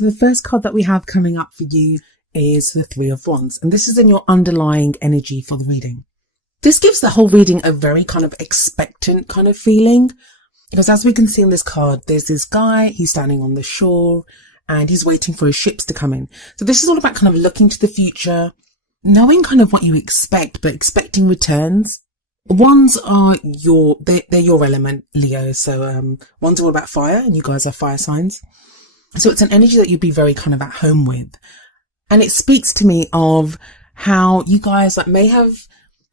So the first card that we have coming up for you is the Three of Wands, and this is in your underlying energy for the reading. This gives the whole reading a very kind of expectant kind of feeling, because as we can see in this card, there's this guy, he's standing on the shore and he's waiting for his ships to come in. So this is all about kind of looking to the future, knowing kind of what you expect, but expecting returns. Wands are they're your element, Leo. So wands are all about fire, and you guys are fire signs. So it's an energy that you'd be very kind of at home with. And it speaks to me of how you guys may have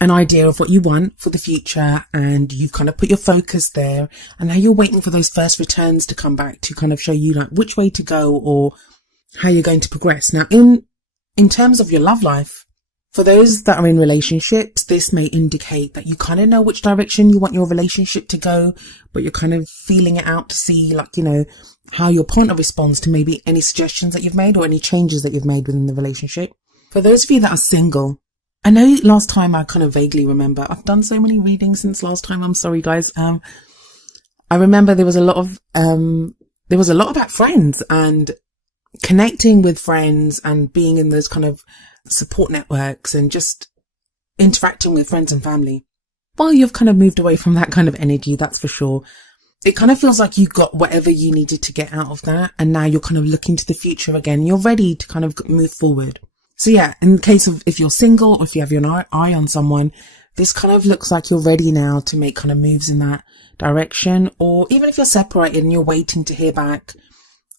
an idea of what you want for the future, and you've kind of put your focus there, and now you're waiting for those first returns to come back to kind of show you which way to go or how you're going to progress. Now, in terms of your love life, for those that are in relationships, this may indicate that you kind of know which direction you want your relationship to go, but you're kind of feeling it out to see how your partner responds to maybe any suggestions that you've made or any changes that you've made within the relationship. For those of you that are single, I know last time I kind of vaguely remember, I've done so many readings since last time. I'm sorry, guys. I remember there was a lot about friends and connecting with friends and being in those kind of support networks and just interacting with friends and family. Well, you've kind of moved away from that kind of energy, that's for sure. It kind of feels like you got whatever you needed to get out of that, and now you're kind of looking to the future again. You're ready to kind of move forward. So yeah, in the case of if you're single or if you have your eye on someone, this kind of looks like you're ready now to make kind of moves in that direction. Or even if you're separated and you're waiting to hear back,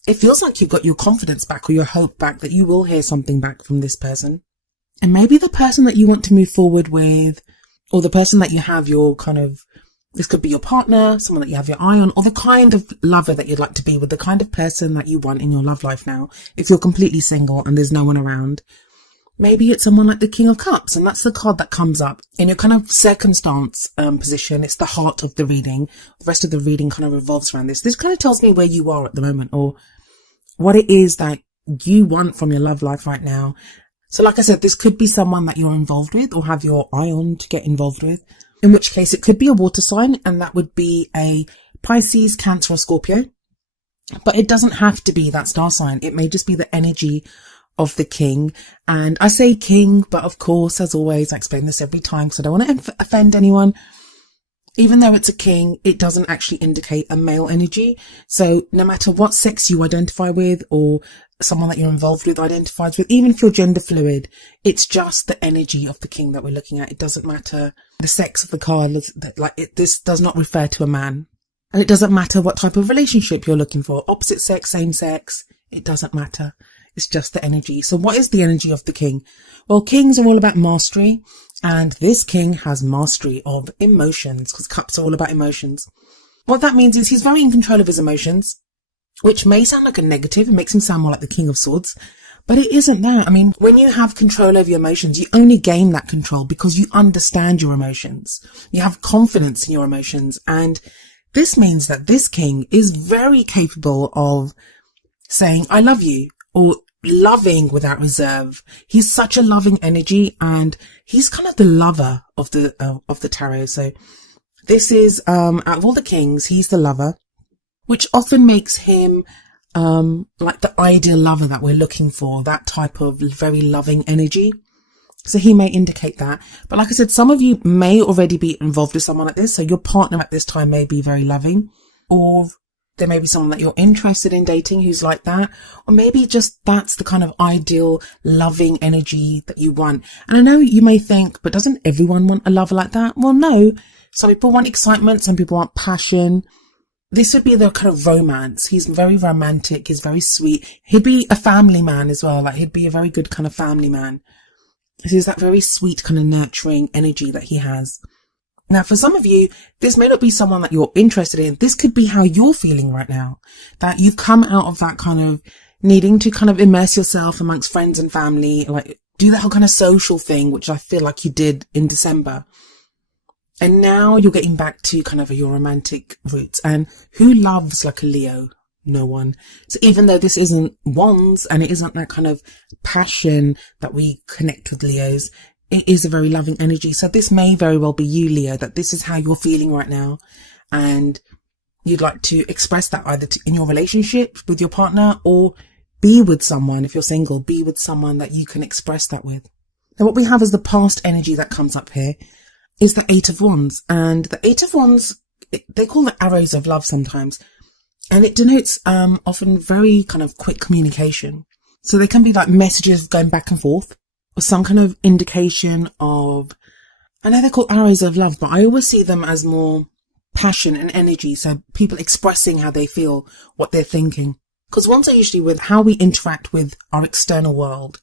it feels like you've got your confidence back or your hope back that you will hear something back from this person. And maybe the person that you want to move forward with, or the person that you have your this could be your partner, someone that you have your eye on, or the kind of lover that you'd like to be with, the kind of person that you want in your love life now. If you're completely single and there's no one around, maybe it's someone like the King of Cups, and that's the card that comes up in your kind of circumstance position. It's the heart of the reading. The rest of the reading kind of revolves around this. This kind of tells me where you are at the moment, or what it is that you want from your love life right now. So like I said, this could be someone that you're involved with or have your eye on to get involved with, in which case it could be a water sign, and that would be a Pisces, Cancer or Scorpio. But it doesn't have to be that star sign. It may just be the energy of the king. And I say king, but of course, as always, I explain this every time because I don't want to offend anyone. Even though it's a king, it doesn't actually indicate a male energy. So no matter what sex you identify with or someone that you're involved with identifies with, even if you're gender fluid, it's just the energy of the king that we're looking at. It doesn't matter the sex of the card. This does not refer to a man. And it doesn't matter what type of relationship you're looking for. Opposite sex, same sex. It doesn't matter. It's just the energy. So what is the energy of the king? Well, kings are all about mastery. And this king has mastery of emotions, because cups are all about emotions. What that means is he's very in control of his emotions, which may sound like a negative. It makes him sound more like the King of Swords, but it isn't that. I mean, when you have control over your emotions, you only gain that control because you understand your emotions. You have confidence in your emotions. And this means that this king is very capable of saying, I love you, or loving without reserve. He's such a loving energy, and he's kind of the lover of the tarot. So this is, out of all the kings, he's the lover, which often makes him like the ideal lover that we're looking for, that type of very loving energy. So he may indicate that. But like I said, some of you may already be involved with someone like this. So your partner at this time may be very loving, or there may be someone that you're interested in dating who's like that, or maybe just that's the kind of ideal loving energy that you want. And I know you may think, but doesn't everyone want a lover like that? Well, no. Some people want excitement, some people want passion. This would be the kind of romance. He's very romantic. He's very sweet. He'd be a family man as well. Like, he'd be a very good kind of family man. He's that very sweet kind of nurturing energy that he has. Now, for some of you, this may not be someone that you're interested in. This could be how you're feeling right now, that you've come out of that kind of needing to kind of immerse yourself amongst friends and family, like do that whole kind of social thing, which I feel like you did in December. And now you're getting back to kind of your romantic roots. And who loves like a Leo? No one. So even though this isn't wands and it isn't that kind of passion that we connect with Leos, it is a very loving energy. So this may very well be you, Leo, that this is how you're feeling right now. And you'd like to express that either in your relationship with your partner, or be with someone, if you're single, be with someone that you can express that with. Now what we have as the past energy that comes up here is the Eight of Wands. And the Eight of Wands, they call it arrows of love sometimes. And it denotes often very kind of quick communication. So they can be like messages going back and forth, or some kind of indication of, I know they're called arrows of love, but I always see them as more passion and energy. So people expressing how they feel, what they're thinking. Because wands are usually with how we interact with our external world.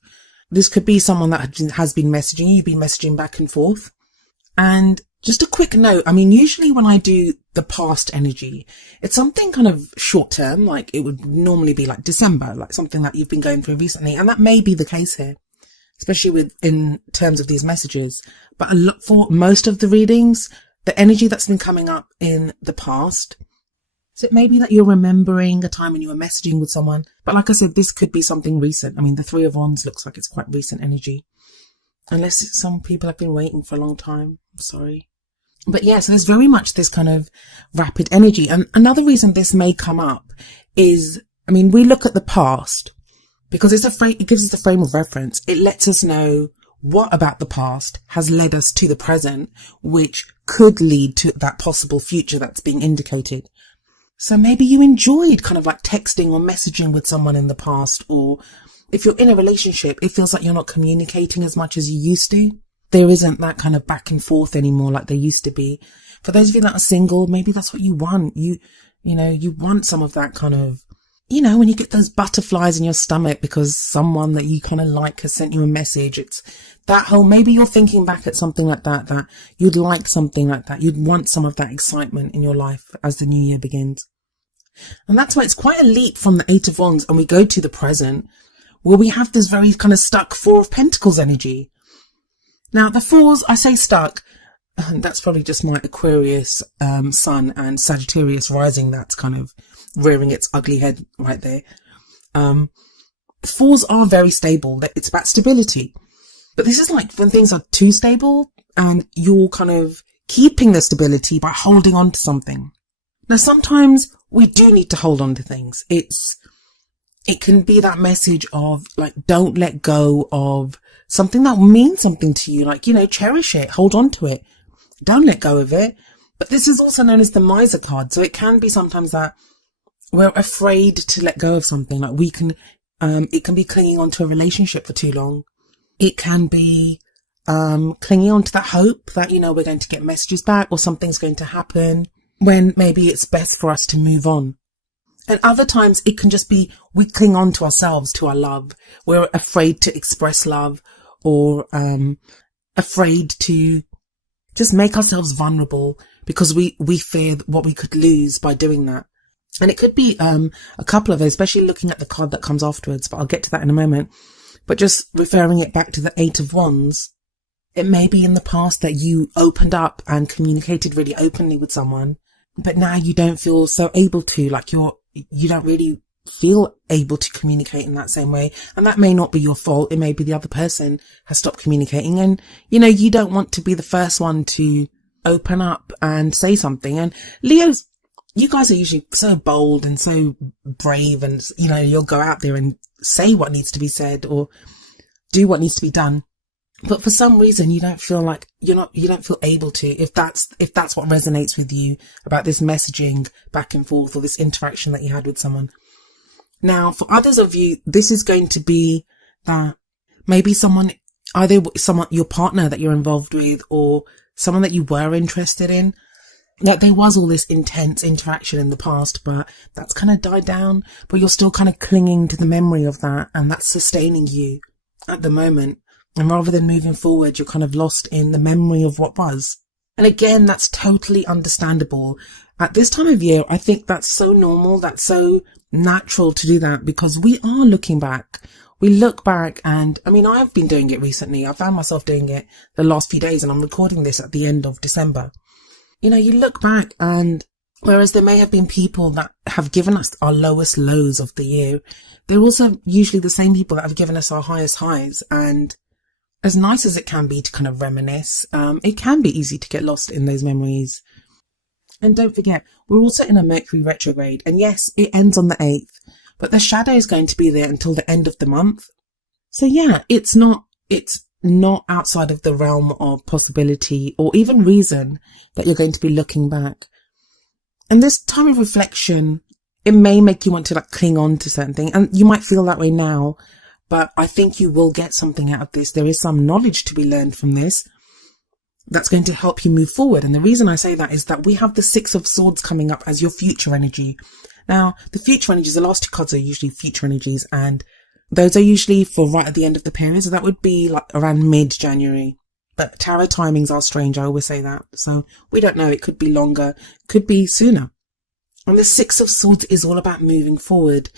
This could be someone that has been messaging you, you've been messaging back and forth. And just a quick note, I mean, usually when I do the past energy, it's something kind of short term, like it would normally be like December, like something that you've been going through recently. And that may be the case here, especially in terms of these messages. But for most of the readings, the energy that's been coming up in the past, so it may be that you're remembering a time when you were messaging with someone. But like I said, this could be something recent. I mean, the Three of Wands looks like it's quite recent energy. Unless some people have been waiting for a long time. I'm sorry. But yeah, so there's very much this kind of rapid energy. And another reason this may come up is, I mean, we look at the past because it gives us a frame of reference. It lets us know what about the past has led us to the present, which could lead to that possible future that's being indicated. So maybe you enjoyed kind of like texting or messaging with someone in the past, or if you're in a relationship, it feels like you're not communicating as much as you used to. There isn't that kind of back and forth anymore like there used to be. For those of you that are single, maybe that's what you want. You want some of that kind of, when you get those butterflies in your stomach because someone that you kind of like has sent you a message. It's that whole, maybe you're thinking back at something like that you'd like something like that. You'd want some of that excitement in your life as the new year begins. And that's why it's quite a leap from the Eight of Wands and we go to the present, where we have this very kind of stuck Four of Pentacles energy. Now, the fours, I say stuck, and that's probably just my Aquarius sun and Sagittarius rising that's kind of rearing its ugly head right there. Fours are very stable. It's about stability. But this is like when things are too stable and you're kind of keeping the stability by holding on to something. Now, sometimes we do need to hold on to things. It can be that message of like, don't let go of something that means something to you. Like, cherish it, hold on to it. Don't let go of it. But this is also known as the Miser card. So it can be sometimes that we're afraid to let go of something. Like it can be clinging on to a relationship for too long. It can be, clinging on to that hope that, we're going to get messages back or something's going to happen when maybe it's best for us to move on. And other times it can just be we cling on to ourselves, to our love. We're afraid to express love or afraid to just make ourselves vulnerable because we fear what we could lose by doing that. And it could be a couple of those, especially looking at the card that comes afterwards, but I'll get to that in a moment. But just referring it back to the Eight of Wands, it may be in the past that you opened up and communicated really openly with someone, but now you don't feel so able to, like you don't really feel able to communicate in that same way. And that may not be your fault. It may be the other person has stopped communicating and, you don't want to be the first one to open up and say something. And Leos, you guys are usually so bold and so brave and, you'll go out there and say what needs to be said or do what needs to be done. But for some reason, you don't feel like you don't feel able to, if that's what resonates with you about this messaging back and forth or this interaction that you had with someone. Now, for others of you, this is going to be that maybe either your partner that you're involved with or someone that you were interested in, that there was all this intense interaction in the past, but that's kind of died down, but you're still kind of clinging to the memory of that and that's sustaining you at the moment. And rather than moving forward, you're kind of lost in the memory of what was. And again, that's totally understandable. At this time of year, I think that's so normal, that's so natural to do that because we are looking back. We look back and, I've been doing it recently. I found myself doing it the last few days and I'm recording this at the end of December. You look back and whereas there may have been people that have given us our lowest lows of the year, they're also usually the same people that have given us our highest highs. And as nice as it can be to kind of reminisce, it can be easy to get lost in those memories. And don't forget, we're also in a Mercury retrograde. And yes, it ends on the 8th, but the shadow is going to be there until the end of the month. So yeah, it's not outside of the realm of possibility or even reason that you're going to be looking back. And this time of reflection, it may make you want to like cling on to certain things, and you might feel that way now, but I think you will get something out of this. There is some knowledge to be learned from this that's going to help you move forward. And the reason I say that is that we have the Six of Swords coming up as your future energy. Now, the future energies, the last two cards are usually future energies, and those are usually for right at the end of the period. So that would be like around mid-January. But tarot timings are strange. I always say that. So we don't know. It could be longer, could be sooner. And the Six of Swords is all about moving forward.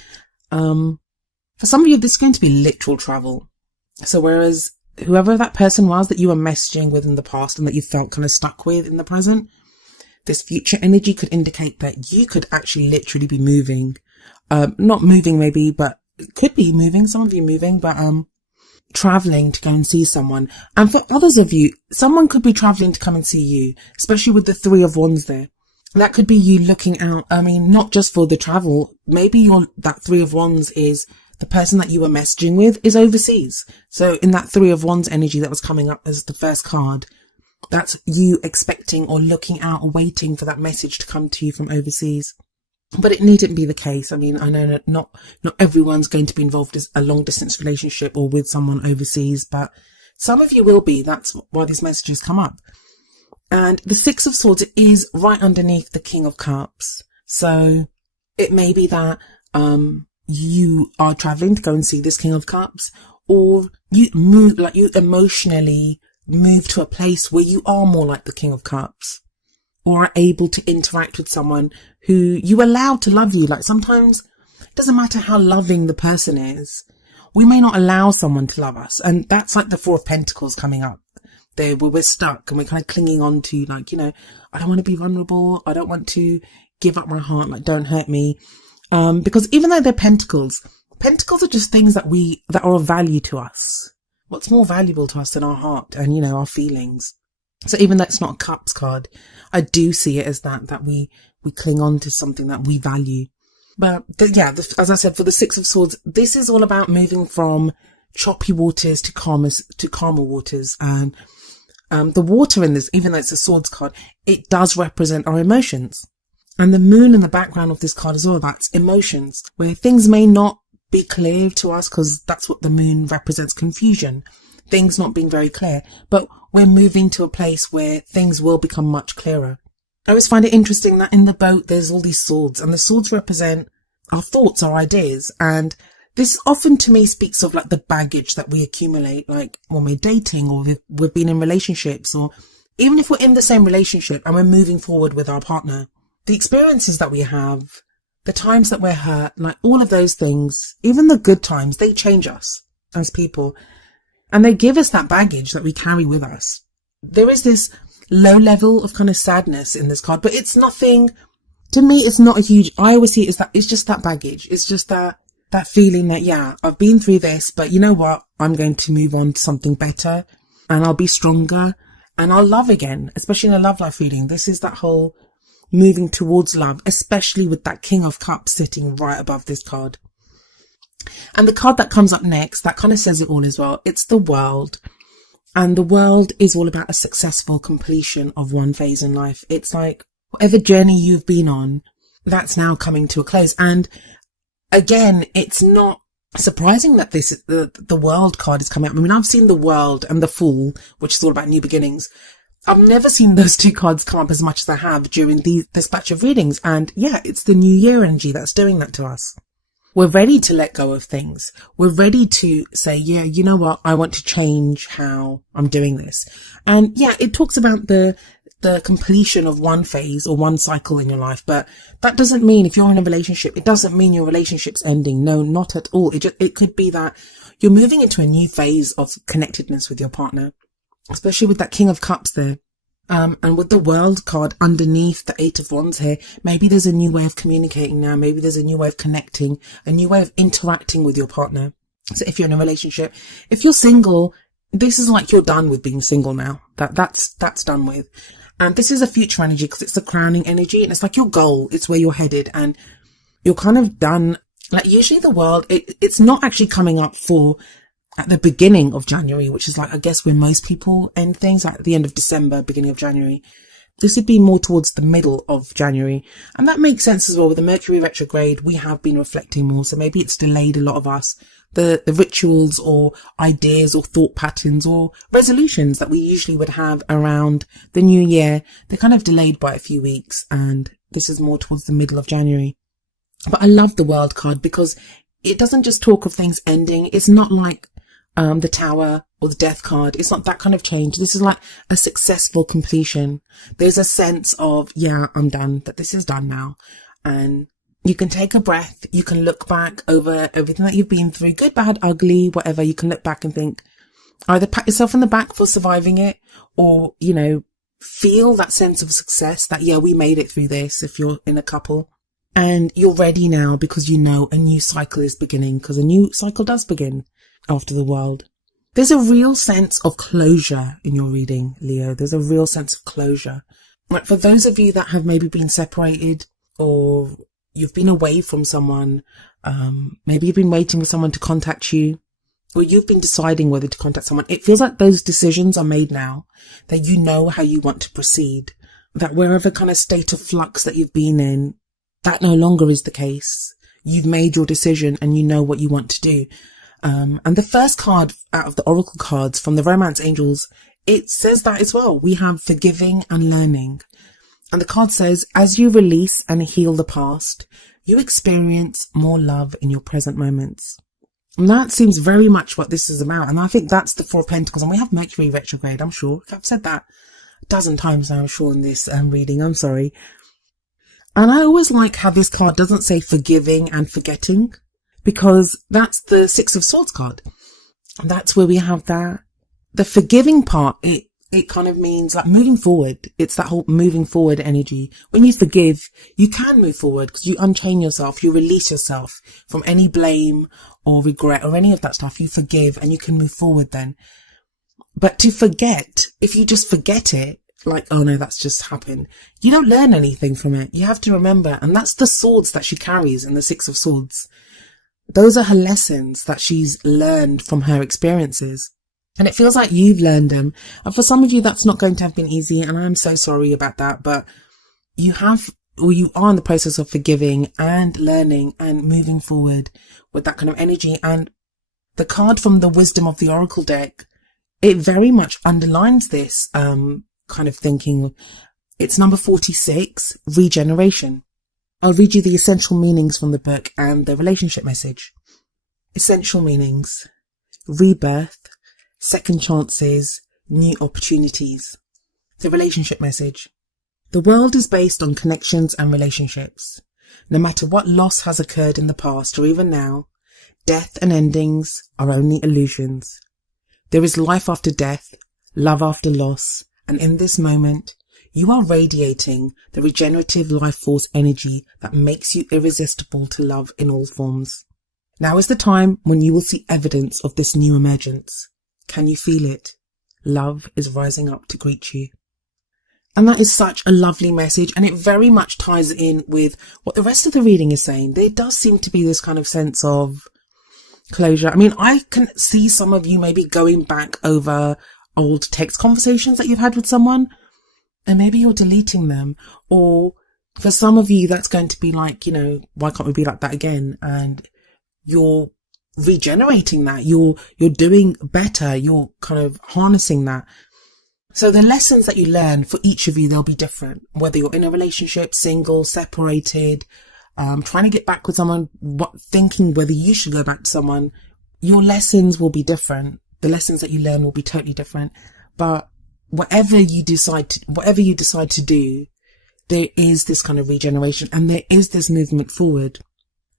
For some of you, this is going to be literal travel. So whereas whoever that person was that you were messaging with in the past and that you felt kind of stuck with in the present, this future energy could indicate that you could actually literally be moving. Not moving maybe, but it could be moving. Some of you moving, but traveling to go and see someone. And for others of you, someone could be traveling to come and see you, especially with the Three of Wands there. That could be you looking out. I mean, not just for the travel. Maybe that Three of Wands is the person that you were messaging with is overseas. So in that Three of Wands energy that was coming up as the first card, that's you expecting or looking out or waiting for that message to come to you from overseas. But it needn't be the case. I mean, I know that not everyone's going to be involved in a long distance relationship or with someone overseas, but some of you will be. That's why these messages come up. And the Six of Swords is right underneath the King of Cups. So it may be that you are traveling to go and see this King of Cups, or you move, like you emotionally move to a place where you are more like the King of Cups, or are able to interact with someone who you allow to love you. Like sometimes it doesn't matter how loving the person is. We may not allow someone to love us. And that's like the Four of Pentacles coming up there, where we're stuck and we're kind of clinging on to like, I don't want to be vulnerable. I don't want to give up my heart. Like, don't hurt me. Because even though they're pentacles are just things that are of value to us. What's more valuable to us than our heart and, our feelings? So even though it's not a cups card, I do see it as that we cling on to something that we value. But as I said, for the Six of Swords, this is all about moving from choppy waters to calmer waters. And the water in this, even though it's a swords card, it does represent our emotions. And the moon in the background of this card is all about emotions, where things may not be clear to us, because that's what the moon represents, confusion, things not being very clear, but we're moving to a place where things will become much clearer. I always find it interesting that in the boat there's all these swords, and the swords represent our thoughts, our ideas, and this often to me speaks of like the baggage that we accumulate, like when we're dating or we've been in relationships, or even if we're in the same relationship and we're moving forward with our partner. The experiences that we have, the times that we're hurt, like all of those things, even the good times, they change us as people. And they give us that baggage that we carry with us. There is this low level of kind of sadness in this card, but it's nothing, to me, it's not a huge, I always see it as that, it's just that baggage. It's just that feeling that, yeah, I've been through this, but you know what? I'm going to move on to something better, and I'll be stronger, and I'll love again, especially in a love life reading. This is that whole moving towards love, especially with that King of Cups sitting right above this card. And the card that comes up next, that kind of says it all as well. It's the World. And the World is all about a successful completion of one phase in life. It's like whatever journey you've been on, that's now coming to a close. And again, it's not surprising that the World card is coming up. I mean, I've seen the World and the Fool, which is all about new beginnings. I've never seen those two cards come up as much as I have during this batch of readings. And yeah, it's the New Year energy that's doing that to us. We're ready to let go of things. We're ready to say, yeah, you know what? I want to change how I'm doing this. And yeah, it talks about the completion of one phase or one cycle in your life. But that doesn't mean if you're in a relationship, it doesn't mean your relationship's ending. No, not at all. It could be that you're moving into a new phase of connectedness with your partner, especially with that King of Cups there. And with the World card underneath the Eight of Wands here, maybe there's a new way of communicating now. Maybe there's a new way of connecting, a new way of interacting with your partner. So if you're in a relationship, if you're single, this is like you're done with being single now. That's done with. And this is a future energy because it's the crowning energy, and it's like your goal. It's where you're headed, and you're kind of done Like usually the world, it's not actually coming up for at the beginning of January, which is like, I guess when most people end things, like at the end of December, beginning of January. This would be more towards the middle of January. And that makes sense as well. With the Mercury retrograde, we have been reflecting more. So maybe it's delayed a lot of us. The rituals or ideas or thought patterns or resolutions that we usually would have around the new year, they're kind of delayed by a few weeks. And this is more towards the middle of January. But I love the World card because it doesn't just talk of things ending. It's not like the Tower or the Death card. It's not that kind of change. This is like a successful completion. There's a sense of, yeah, I'm done, that this is done now. And you can take a breath. You can look back over everything that you've been through, good, bad, ugly, whatever. You can look back and think, either pat yourself on the back for surviving it, or, you know, feel that sense of success that, yeah, we made it through this if you're in a couple. And you're ready now because you know a new cycle is beginning, because a new cycle does begin after the World. There's a real sense of closure in your reading, Leo. There's a real sense of closure. Like for those of you that have maybe been separated, or you've been away from someone, maybe you've been waiting for someone to contact you, or you've been deciding whether to contact someone. It feels like those decisions are made now, that you know how you want to proceed, that wherever kind of state of flux that you've been in, that no longer is the case. You've made your decision and you know what you want to do. And the first card out of the Oracle cards from the Romance Angels, it says that as well. We have forgiving and learning. And the card says, as you release and heal the past, you experience more love in your present moments. And that seems very much what this is about. And I think that's the Four of Pentacles. And we have Mercury retrograde, I'm sure. I've said that a dozen times now, I'm sure, in this reading. I'm sorry. And I always like how this card doesn't say forgiving and forgetting, because that's the Six of Swords card. And that's where we have that. The forgiving part, it kind of means like moving forward. It's that whole moving forward energy. When you forgive, you can move forward because you unchain yourself, you release yourself from any blame or regret or any of that stuff. You forgive and you can move forward then. But to forget, if you just forget it, like, oh no, that's just happened, you don't learn anything from it. You have to remember. And that's the swords that she carries in the Six of Swords. Those are her lessons that she's learned from her experiences. And it feels like you've learned them. And for some of you, that's not going to have been easy. And I'm so sorry about that. But you have, or you are in the process of forgiving and learning and moving forward with that kind of energy. And the card from the Wisdom of the Oracle deck, it very much underlines this kind of thinking. It's number 46, regeneration. I'll read you the essential meanings from the book and the relationship message. Essential meanings: rebirth, second chances, new opportunities. The relationship message: the world is based on connections and relationships. No matter what loss has occurred in the past or even now, death and endings are only illusions. There is life after death, love after loss, and in this moment, you are radiating the regenerative life force energy that makes you irresistible to love in all forms. Now is the time when you will see evidence of this new emergence. Can you feel it? Love is rising up to greet you. And that is such a lovely message, and it very much ties in with what the rest of the reading is saying. There does seem to be this kind of sense of closure. I mean, I can see some of you maybe going back over old text conversations that you've had with someone, and maybe you're deleting them. Or for some of you, that's going to be like, you know, why can't we be like that again? And you're regenerating that. You're doing better. You're kind of harnessing that. So the lessons that you learn for each of you, they'll be different. Whether you're in a relationship, single, separated, trying to get back with someone, thinking whether you should go back to someone, your lessons will be different. The lessons that you learn will be totally different. But whatever you decide to do, there is this kind of regeneration and there is this movement forward.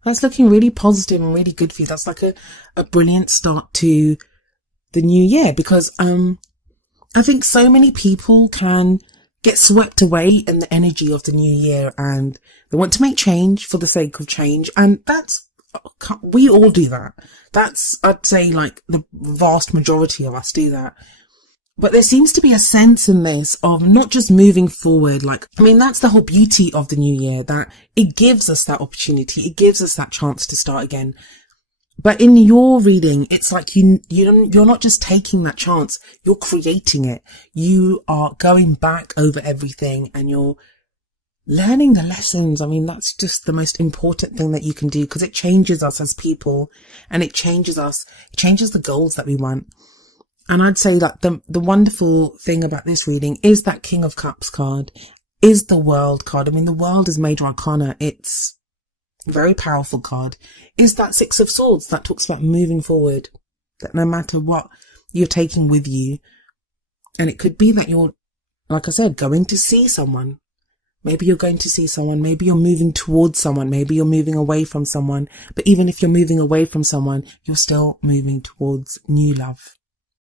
That's looking really positive and really good for you. That's like a brilliant start to the new year, because I think so many people can get swept away in the energy of the new year and they want to make change for the sake of change. And we all do that. I'd say like the vast majority of us do that. But there seems to be a sense in this of not just moving forward. Like, I mean, that's the whole beauty of the new year, that it gives us that opportunity. It gives us that chance to start again. But in your reading, it's like you're not just taking that chance, you're creating it. You are going back over everything and you're learning the lessons. I mean, that's just the most important thing that you can do, because it changes us as people, and it changes the goals that we want. And I'd say that the wonderful thing about this reading is that King of Cups card, is the World card. I mean, the World is Major Arcana. It's a very powerful card. Is that Six of Swords that talks about moving forward, that no matter what you're taking with you. And it could be that you're, like I said, going to see someone. Maybe you're going to see someone. Maybe you're moving towards someone. Maybe you're moving away from someone. But even if you're moving away from someone, you're still moving towards new love.